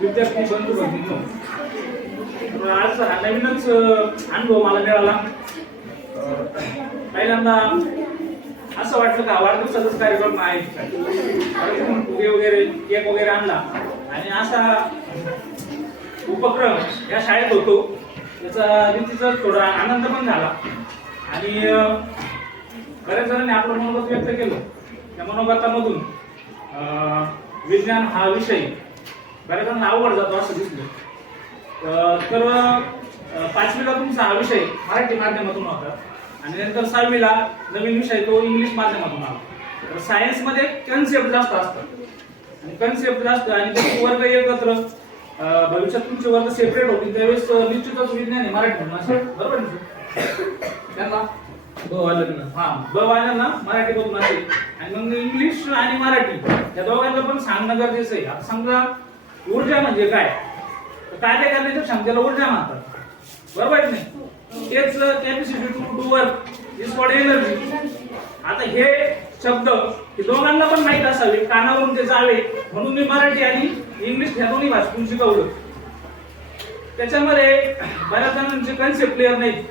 विद्यार्थी बंधू भगिनींनो, आज हा नवीनच अनुभव मला मिळाला. पहिल्यांदा असं वाटलं का वाढदिवसाचाच कार्यक्रम आहे, फुगे वगैरे केक वगैरे आणला आणि असा उपक्रम या शाळेत होतो त्याचा रीतीचा थोडा आनंद पण झाला. आणि बऱ्याच जणांनी आपलं मनोगत व्यक्त केलं. त्या मनोगतामधून विज्ञान हा विषय बऱ्याच जणांना अवघड जातो असं दिसलं. तर 5वीला तुमचा हा विषय मराठी माध्यमातून होता आणि नंतर 6वीला नवीन विषय तो इंग्लिश माध्यमातून आला. तर सायन्समध्ये कन्सेप्ट जास्त असतात आणि कन्सेप्ट जास्त आणि त्याचे वर्ग एकत्र भविष्यात तुमचे वर्ग सेपरेट होतील त्यावेळेस निश्चितच विज्ञान हे मराठी म्हणून असेल. बरोबर ना त्यांना ब वाल्यांना मराठी बघून असेल आणि मग इंग्लिश आणि मराठी या दोघांना पण सांगणं गरजेचं आहे. आता समजा ऊर्जा म्हणजे काय, कार्य करण्याच्या क्षमतेला ऊर्जा म्हणतात. बरोबर नाही, तेच capacity to do work is called energy. आता हे शब्द हे दोघांना पण माहित असावे, कानावरून ते जावे, म्हणून मी मराठी आणि इंग्लिश ह्या दोन्ही भाषेतून शिकवलं. त्याच्यामध्ये बऱ्याच जणांचे कन्सेप्ट क्लिअर नाही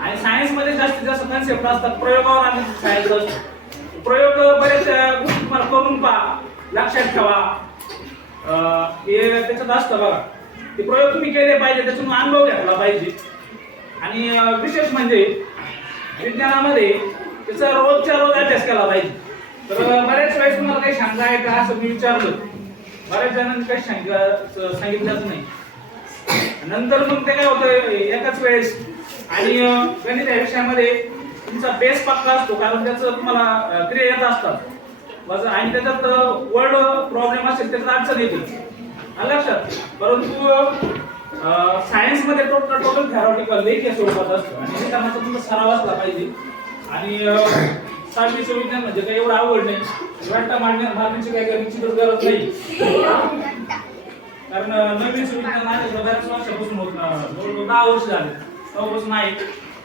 आणि सायन्स मध्ये जास्तीत जास्त कन्सेप्ट असतात प्रयोगावर आणि सायन्स असतो. प्रयोग बरेच गोष्टी तुम्हाला करून पहा, लक्षात ठेवा, हे त्याच्यात असतं बघा. ते प्रयोग तुम्ही केले पाहिजे, त्यातून अनुभव घेतला पाहिजे. आणि विशेष म्हणजे विज्ञानामध्ये त्याचा रोजच्या रोज अभ्यास केला पाहिजे. तर बऱ्याच वेळेस तुम्हाला काही शंका आहे का असं मी विचारलं, बऱ्याच जणांनी काही शंका सांगितलंच नाही. नंतर मग ते काय होतं एकाच वेळेस आणि गणित या विषयामध्ये तुमचा बेस पक्का असतो, कारण त्याचं तुम्हाला क्रिया येत असतात आणि त्याच्यात वर्ड प्रॉब्लेम असेल त्याच्यात अडचण येते लक्षात. परंतु सायन्स मध्ये टोटल थेरॉटिकल लेखी स्वरूपात असतं आणि हे करण्याचा तुमचा सराव असला पाहिजे. आणि 6वीचं विज्ञान म्हणजे काही एवढं आवड नाही, घंटा मारण्याची काही निश्चितच गरज नाही, कारण 9वीचं विज्ञान आहे बऱ्याच वर्षापासून होत, 10 वर्ष झाले तेव्हापासून आहे.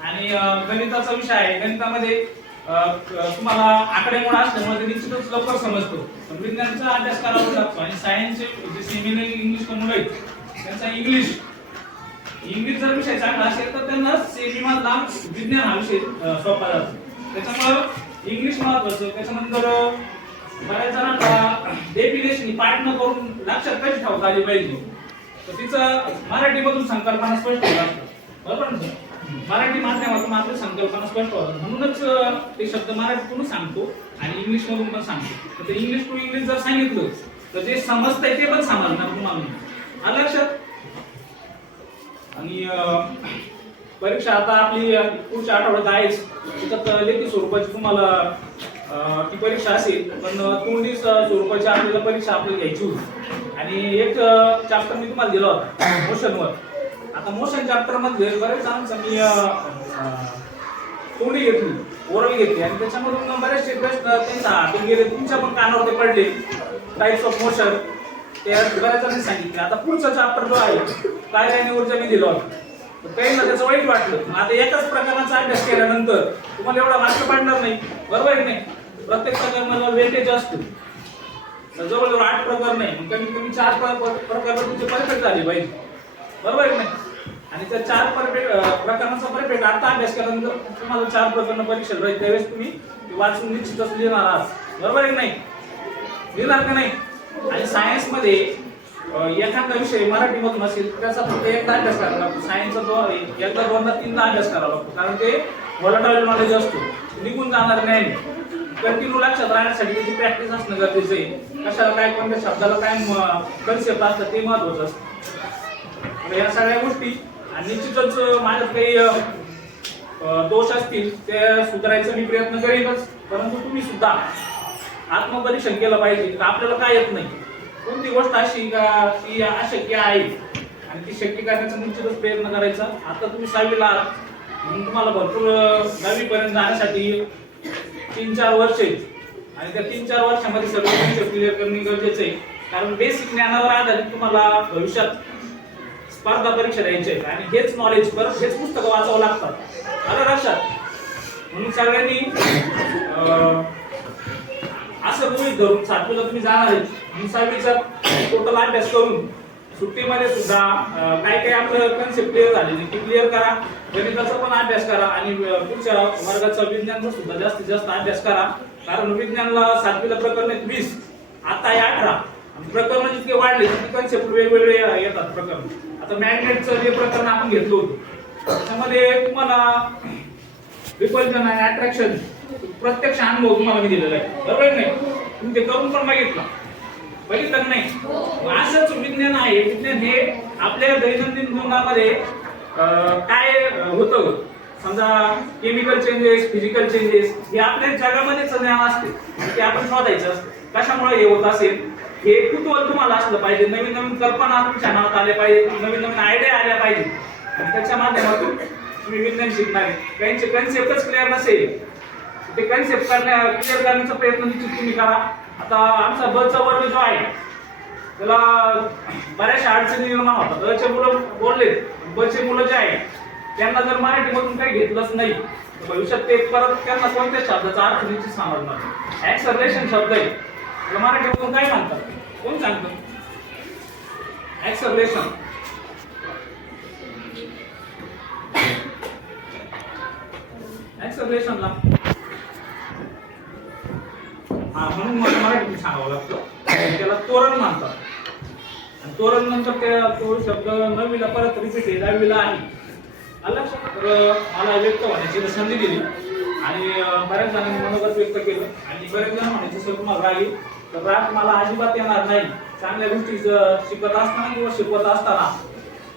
आणि गणिताचा विषय आहे, गणितामध्ये तुम्हाला आकडेमोड असल्यामुळे निश्चितच लवकर समजतो. विज्ञानाचा अभ्यास करावा लागतो आणि सायन्सचे जे सेमिनरी इंग्लिश मुलं आहेत त्यांचा इंग्लिश जर विषय चांगला असेल तर त्यांना सेमी मधला विज्ञान हा विषय सोपा जातो. त्याच्यामुळे इंग्लिश महत्वाचं. त्याच्यानंतर बऱ्याच जणांना डेफिनेशन पाठ न करून लक्षात कशी ठेवता आली पाहिजे, तर तिचं मराठीमधून संकल्पना स्पष्ट होत असतात. बरोबर ना, मराठी माध्यमातून आपली संकल्पना स्पष्ट होतात. म्हणूनच ते शब्द मराठीतून सांगतो आणि इंग्लिश मधून पण सांगतो. तर इंग्लिश टू इंग्लिश जर सांगितलं तर जे समजतंय ते पण समजणार तुम्हाला लक्षात. आणि परीक्षा आता आपली पुढच्या आठवड्यात आहेच, त्याच्यात लेखी स्वरूपाची तुम्हाला ती परीक्षा असेल, पण तोंडी स्वरूपाची आपल्याला परीक्षा आपल्याला घ्यायची होती. आणि एक चॅप्टर मी तुम्हाला दिला होता मोशनवर. आता मोशन चॅप्टर मध्ये बरेच जणांचा मी तोंडी घेतली, ओरल घेतली आणि त्याच्यामधून बरेचसे प्रश्न त्यांचा हातून गेले, तुमच्या पण कानावर ते पडले. टाइप्स ऑफ मोशन ते बऱ्याच जणांनी सांगितले. आता पुढचा चॅप्टर जो आहे कार्य आणि ऊर्जा मी दिला होता, काही ना त्याचं वाईट वाटलं. आता एकाच प्रकाराचा अभ्यास केल्यानंतर तुम्हाला एवढा मार्क पडणार नाही. बरोबर आहे की नाही, प्रत्येक प्रकरणाला वेटेज असतो. जवळजवळ 8 प्रकार नाही, कमीत कमी 4 प्रकार तुमचे परफेक्ट झाले पाहिजे. बरोबर आहे की नाही, आणि त्या 4 प्रकरणाचा परफेक्ट आता अभ्यास केल्यानंतर तुम्हाला 4 प्रकरण परीक्षा राहील त्यावेळेस तुम्ही वाचून निश्चितच लिहिणार आहात. बरोबर आहे की नाही, लिहिणार का नाही. आणि सायन्स मध्ये एखादा विषय मराठीमधून असेल त्याचा फक्त एकदा अभ्यास करावा लागतो. सायन्सचा जो आहे एकदा दोनदा तीनदा अभ्यास करावा लागतो, कारण ते व्हॉलटाईल नॉलेज असतो, निघून जाणार नाही. कंटिन्यू लक्षात राहण्यासाठी त्याची प्रॅक्टिस असणं गरजेचं आहे. कशाला काय, कोणत्या शब्दाला काय कन्सेप्ट असतं ते महत्वाचं असतं. या सगळ्या गोष्टी आणि निश्चितच माझ्यात काही दोष असतील ते सुधारायचा मी प्रयत्न करेनच. परंतु तुम्ही सुद्धा आत्मपरीक्षण केलं पाहिजे का आपल्याला काय येत नाही, कोणती गोष्ट अशी का ती अशक्य आहे आणि ती शक्य करण्याचा निश्चितच प्रयत्न करायचा. आता तुम्ही 6वीला आहात म्हणून तुम्हाला भरपूर 10वी पर्यंत जाण्यासाठी 3-4 वर्ष आहेत आणि त्या 3-4 वर्षामध्ये सगळे कन्सेप्ट क्लिअर करणे गरजेचे आहे. कारण बेसिक ज्ञानावर आधारित तुम्हाला भविष्यात स्पर्धा परीक्षा द्यायची आहे आणि हेच नॉलेज परत हेच पुस्तकं वाचावं लागतात आलं लक्षात. म्हणून सगळ्यांनी असं गृहीत धरून 7वीला तुम्ही जाणार आहे, 6वीचा टोटल टोटल अभ्यास करून सुट्टीमध्ये सुद्धा काय काय आपलं कन्सेप्ट क्लिअर झालेली ती क्लिअर करा, गणिताचा पण अभ्यास करा आणि पुढच्या वर्गाचा विज्ञानचा सुद्धा जास्तीत जास्त अभ्यास करा. कारण विज्ञानला 7वीला प्रकरण आहेत 20, आता आहे 18. प्रकरण जितके वाढले तितके कन्सेप्ट वेगवेगळे येतात प्रकरण. आता मॅग्नेटचं जे प्रकरण आपण घेतलं होतं त्याच्यामध्ये तुम्हाला रिपल्जन आणि अट्रॅक्शन प्रत्यक्ष अनुभव तुम्हाला मी दिलेला आहे, बरोबर नाही? तुम्ही ते करून पण बघितलं नाही. असंच विज्ञान आहे. विज्ञान हे आपल्या दैनंदिन जीवनामध्ये काय होतं, समजा केमिकल चेंजेस, फिजिकल चेंजेस हे आपल्या जगामध्येच ज्ञान असते, ते आपण शोधायचं असतं. कशामुळे हे होत असेल हे कुतूहल तुम्हाला असलं पाहिजे, नवीन नवीन कल्पना तुमच्या मनात आल्या पाहिजे, नवीन नवीन आयडिया आल्या पाहिजे आणि त्याच्या माध्यमातून तुम्ही विज्ञान शिकणार आहे. काहींचे कन्सेप्टच क्लिअर नसेल, ते कन्सेप्ट क्लिअर करण्याचा प्रयत्न निश्चित तुम्ही करा. आता आमचा बचा वर्ग जो आहे त्याला बऱ्याचशा अडचणी निर्माण होतात. बचे मुलं बोलले, बचे मुलं जे आहे त्यांना जर मराठीमधून काही घेतलंच नाही तर भविष्यात ते परत त्यांना कोणत्या शब्दाचा अर्थ निश्चित समजणार. ऍक्सलरेशन शब्द आहे, त्याला मराठीमधून काय म्हणतात कोण सांगतं? ऍक्सलरेशन. ऍक्सलरेशनला म्हणून मला मराठीतून सांगावं लागतं. त्याला त्वरण म्हणतात आणि त्वरण नंतर त्या तो शब्द 9वीला परत रिपीट आहे, 10वीला आहे. तर मला व्यक्त होण्याची संधी दिली आणि बऱ्याच जणांनी मनोगत व्यक्त केलं आणि बरेच जण म्हणायचे सर तुम्हाला राग येईल, तर राग मला अजिबात येणार नाही. चांगल्या गोष्टी शिकत असताना किंवा शिकवत असताना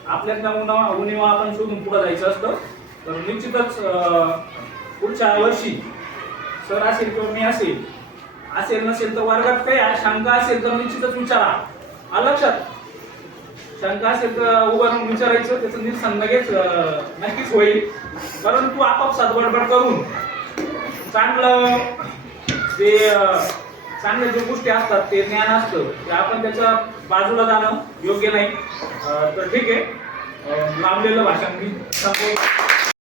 आपल्यातल्या उणिवा आपण शोधून पुढे जायचं असतं. तर निश्चितच पुढच्या वर्षी सर असेल किंवा मी असेल नसेल तर वर्गात काही शंका असेल तर निश्चितच विचारा. लक्षात शंका असेल तर उभं राहून विचारायचं, त्याचं निरसन लगेच नक्कीच होईल. परंतु आपापसात बडबड करून चांगल्या ज्या गोष्टी असतात ते ज्ञान असतं ते आपण त्याच्या बाजूला जाणं योग्य नाही. तर ठीक आहे, लांबलेलं भाषण मी संपवतो.